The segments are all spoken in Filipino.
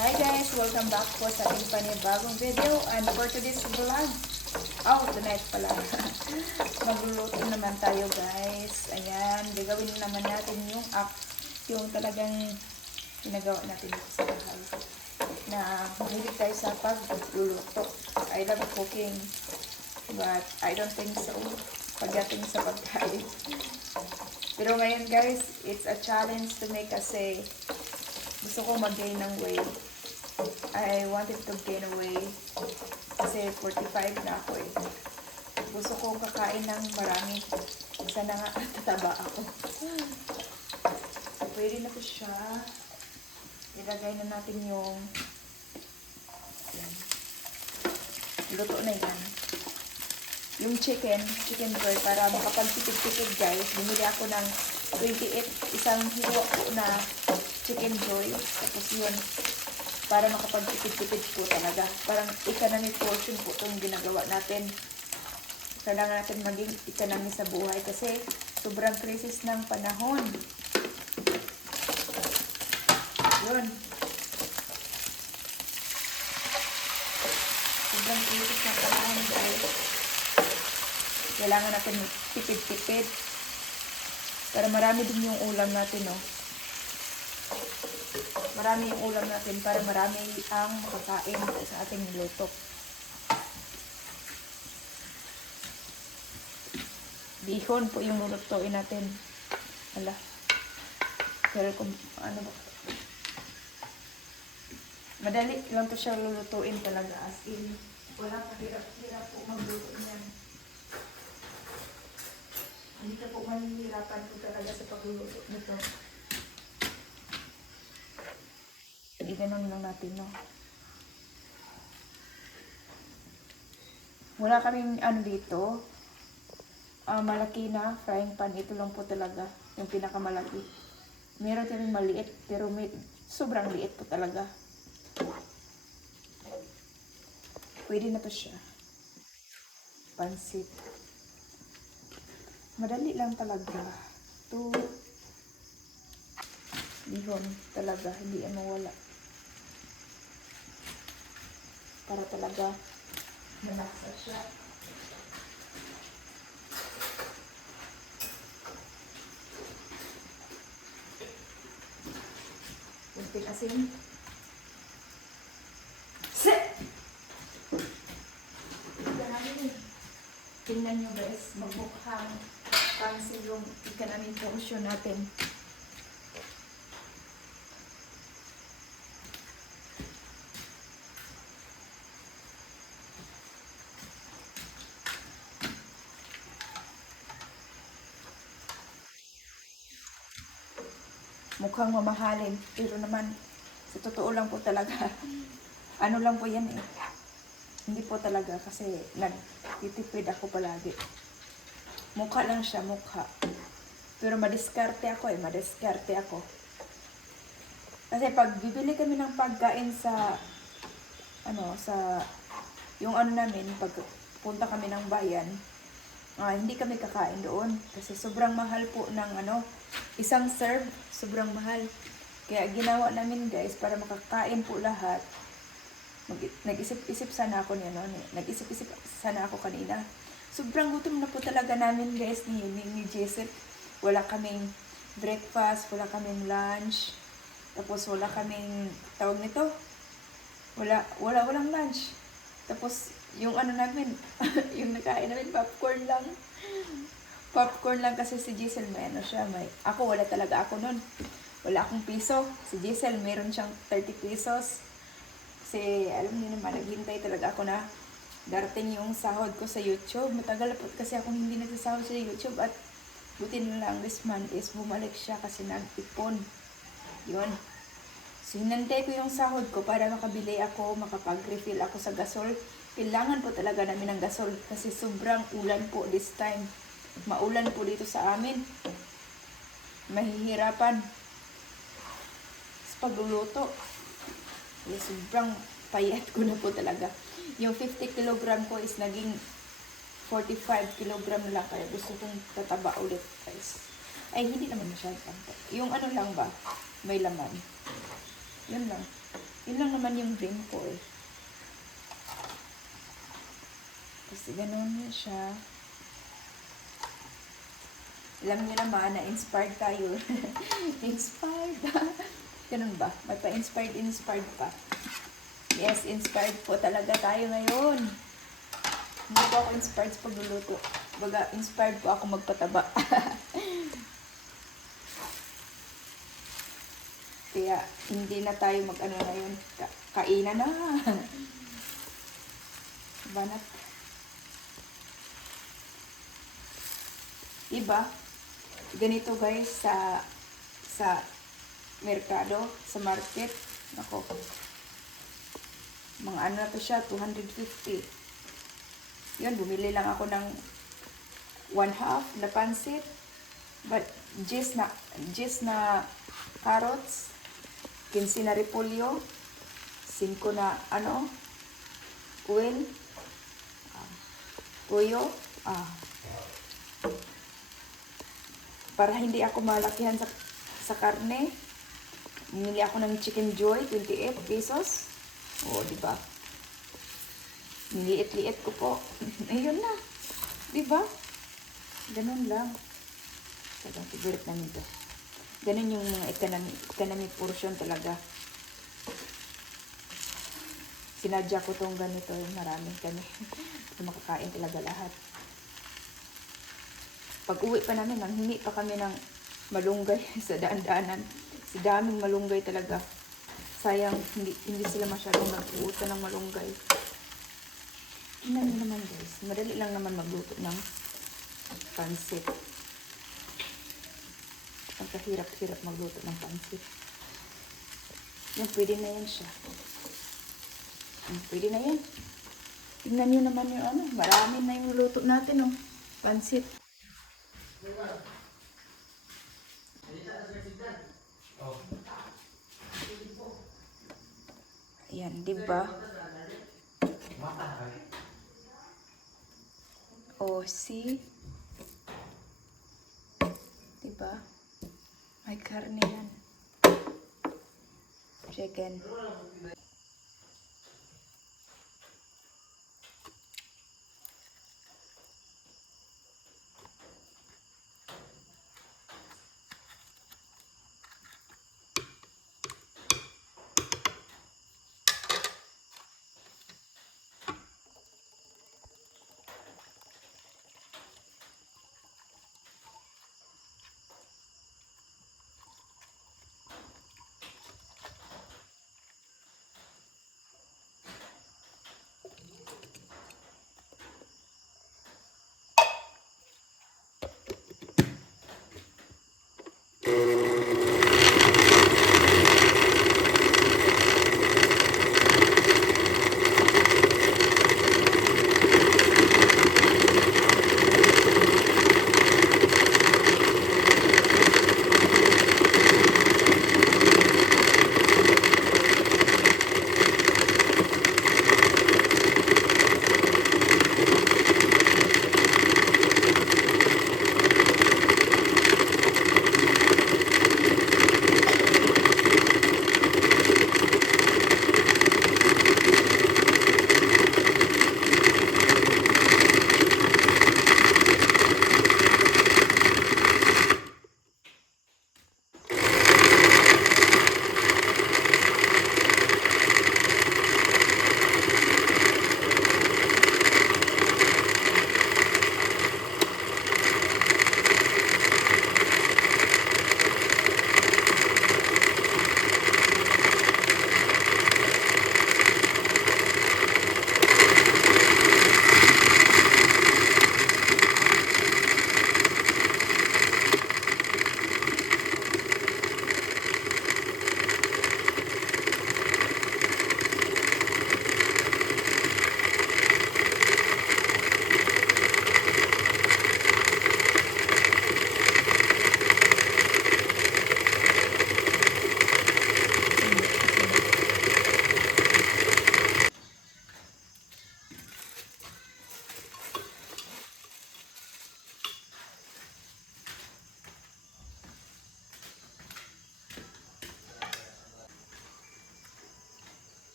Hi guys! Welcome back po sa ating panibagong video. And for today's vlog, tonight pala. Magluluto naman tayo guys. Ayan, gagawin naman natin yung talagang ginagawa natin dito sa bahay. Na mahilig tayo sa pagluluto. I love cooking. But I don't think so pagdating sa pagkain. Pero ngayon guys, it's a challenge to make kasi gusto ko mag-gain ng weight. I wanted to gain weight kasi 45 na ako eh. Gusto ko kakain ng marami. Sana nga tataba ako. So, pwede na to siya. Ilagay na natin yung yan. Luto na yan. Yung chicken breast para makapagtipid-tipid guys. Bumili ako ng 28 isang hilo po na chicken joy. Tapos yun, para makapagtipid-tipid po talaga. Parang economic portion po itong ginagawa natin. Kailangan natin maging economic sa buhay kasi sobrang krisis ng panahon. Yun. Sobrang krisis ng panahon guys. Kailangan natin tipid-tipid. Para marami din yung ulam natin, no? Marami yung ulam natin para marami ang makakain sa ating niluto. Bihon po yung lulutuin natin. Ala. Pero kung ano ba? Madali lang to siya lulutuin talaga. As in, walang kahirap-hirap po magluto niyan. Hindi ka po manihirapan po talaga sa pagluluto nito. Ganun lang natin, no? Wala kaming ano dito. Malaki na frying pan. Ito lang po talaga. Yung pinakamalaki. Meron din maliit. Pero sobrang liit po talaga. Pwede na to siya. Pansit. Madali lang talaga. Ito. Bihon talaga. Hindi mawala. Para talaga malasa siya. Kunting asin. Tingnan nyo guys, magmukhang pansin yung economic portion natin. Mukhang mamahalin, pero naman sa totoo lang po talaga ano lang po yan eh, hindi po talaga kasi nagtitipid ako palagi. Mukha lang siya, mukha, pero madiskarte ako kasi pag bibili kami ng pagkain sa yung namin, pag punta kami ng bayan, hindi kami kakain doon kasi sobrang mahal po ng isang serve, sobrang mahal. Kaya ginawa namin guys para makakain po lahat. Nag-isip-isip sana ako nag-isip-isip sana ako kanina. Sobrang gutom na po talaga namin guys ni Jesset. Wala kaming breakfast, wala kaming lunch. Tapos wala kaming tawag nito. Walang lunch. Tapos yung namin, yung nakain namin popcorn lang. Popcorn lang kasi si Giselle may ako wala talaga ako nun. Wala akong piso. Si Giselle meron siyang 30 pesos. Kasi alam niyo naman, naghintay talaga ako na darating yung sahod ko sa YouTube. Matagal po kasi akong hindi nagsasahod sa YouTube at buti na lang this month is bumalik siya kasi nag-ipon. Yun. So hinantay ko yung sahod ko para makabili ako, makapag-refill ako sa gasol. Kailangan po talaga namin ng gasol kasi sobrang ulan po this time. Maulan po dito sa amin. Mahihirapan sa pagluluto. Sobrang payat ko na po talaga. Yung 50 kg ko is naging 45 kg na lang. Kaya gusto kong tataba ulit guys. Ay, hindi naman masyadong. Yung lang ba? May laman. Yun lang. Yun lang naman yung dream ko eh. Kasi ganun yun siya. Alam niyo naman na inspired tayo. Inspired. Ganun ba? May pa-inspired pa. Yes, inspired po talaga tayo ngayon. Hindi po ako inspired sa pagluluto. Baga, inspired po ako magpataba. Kaya, hindi na tayo mag-ano ngayon. Kainan na. Banat. Diba? Ganito guys, sa merkado, sa market. Ako. Mga ano na to siya, 250. Yun, bumili lang ako ng 1/2 na pansit. But, gis na carrots, 15 na repolyo, 5 na ano, kuwin, tuyo, para hindi ako malakihan sa karne, bumili ako ng Chicken Joy, 28 pesos. Oo, diba? Niliit-liit ko po. Ayun na. Diba? Ganun lang. Talagang favorite namin to. Ganun yung mga economy portion talaga. Sinadya ko tong ganito. Maraming kami. Makakain talaga lahat. Pag uwi pa namin, nanghingi pa kami ng malunggay sa daan-daanan. Sa daming malunggay talaga. Sayang, hindi sila masyadong nag-uuta ng malunggay. Tingnan nyo naman guys. Madali lang naman magluto ng pansit. Ang kahirap-hirap magluto ng pansit. Yan, pwede na yan siya. Pwede na yan. Tingnan nyo naman yung ano. Marami na yung luto natin, oh. Pansit. Ayan, diba? Oh, see? Diba? May karne yan. Chicken.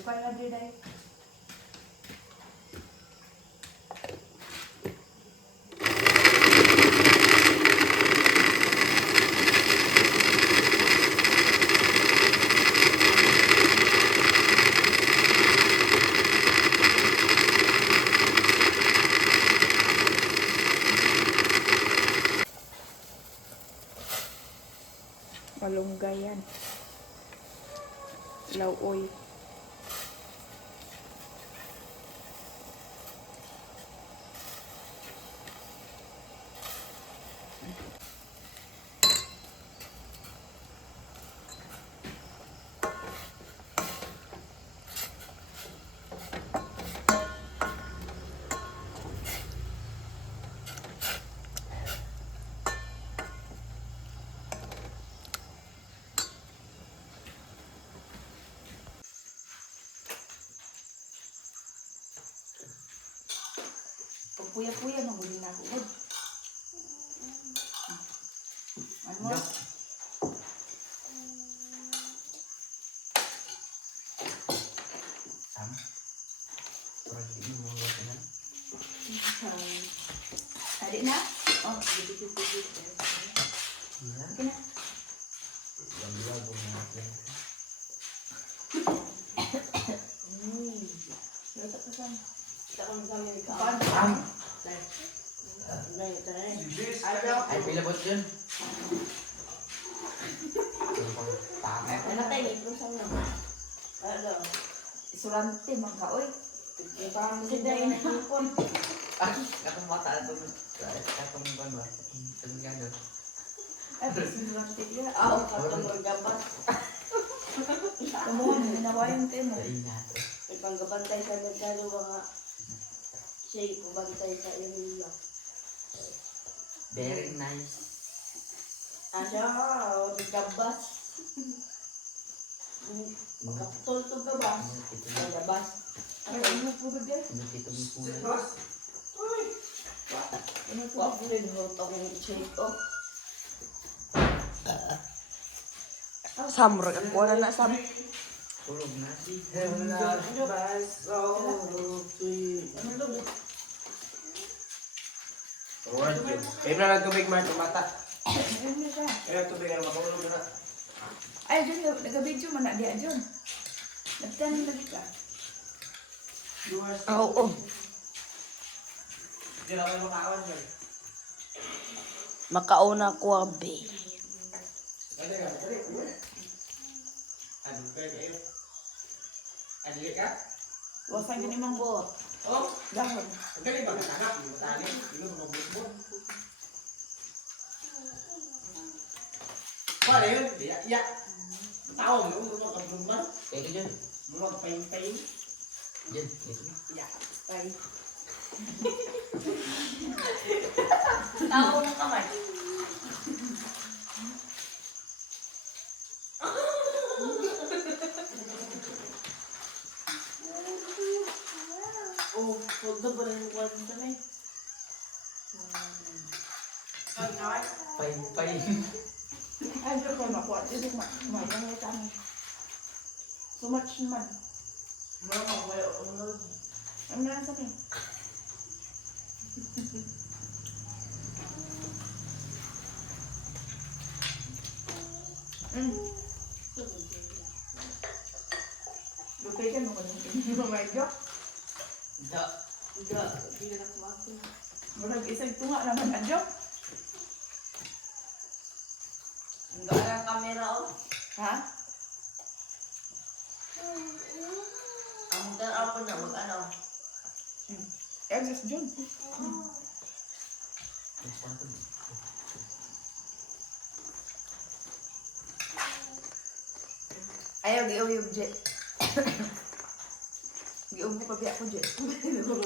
Bukan na diri dai. Malunggay yan. Lauoy. Puya-puya mangguli na ako. Ano mo? Sam. Kurang ini mau kan? Adik na? Oh, gitu. Iya. Okay na. Yang dua bunga yang. Letak ke sana. Sam. Ada. Ay pila bot yun. Pamet. Ada. Isurante man ka, oy. Parang siday na hipon. Ah, katong mata ito. Katong ban ba? Tengah doon. Ay, isurante dia. Ah, katong maggabat. Kamu nawayon tayo mo. Inato. Ipanggabantay sa nagdalo mga siya ibabantay sa area. Very nice. Asya, nagkabas. Makaputol to gabas. Nagabas. Ano po ba dyan? Ito di po. Wap rin hotong shake off. Samrag ako wala na sam. Tulog na si. Kayo na lang tubig, Mark, mata. Ano siya? Kaya tubig, ano, matulog na. Ay, dyan, nag-video man na diya dyan. Nagtanong lagi ka. Oo. Hindi na kayo makawan, sir. Makauna ko abe. Ano ka? Ano kayo? Ano ka? Wasan yun imang buot. Oh, Dahon. ang galing ba nakanak? Yung matali. Yung mga busbon. Paano yun? Iya. Tao mo, mga kablumban. Ito dyan. Mga pain-pain. Dyan. Ito. Iya. Pain. Tao ng kamay. Oh, huwag na ba rin yung kwan sa may? Pain-pain. Ay, dyan ko makuha. Dito kumain na kami. So much man. Mga kaya unod. Ano na sa akin? Lupay ka mo kung hindi mo medyo. Da. Hindi na kumako. Murag isang tunga naman adyo. Ang gaya ang camera o. Ha? Ang mag-araw ko na mag-ano. Exist dyan. Ayaw, giuyog jet. Giubo pa biya ko jet. Tulog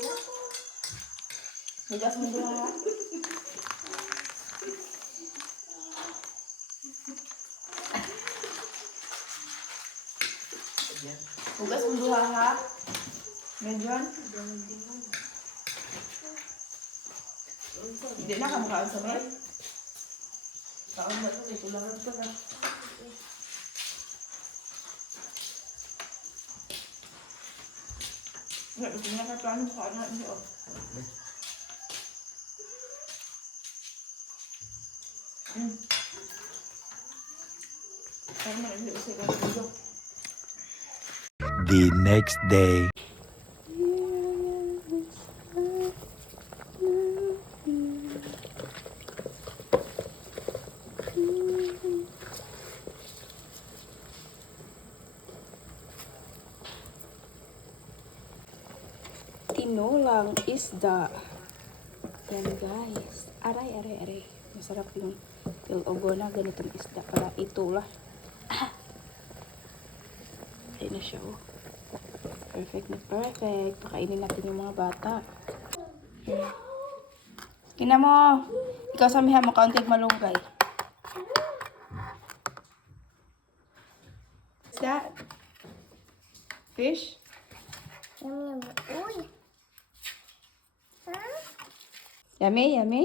na. Higas mo doon ha. Hugas mo doon ha. Medyon. Hindi na ka makaon sa may. Saan ba ito? Kulangan ka na. Nggak, bikinnya kayak plano bukanya ini om. Karena ini bisa kan dulu. The next day. Tinolang isda. Yan guys. Aray, aray, aray. Masarap yung tilogo na ganitong isda. Para itulah. Ayan na siya oh. Perfect na perfect. Pakainin natin yung mga bata. Tingnan mo. Ikaw samihan mo kaunting malunggay. Is that? Fish? Yum, yum. Uy. Yummy, yummy.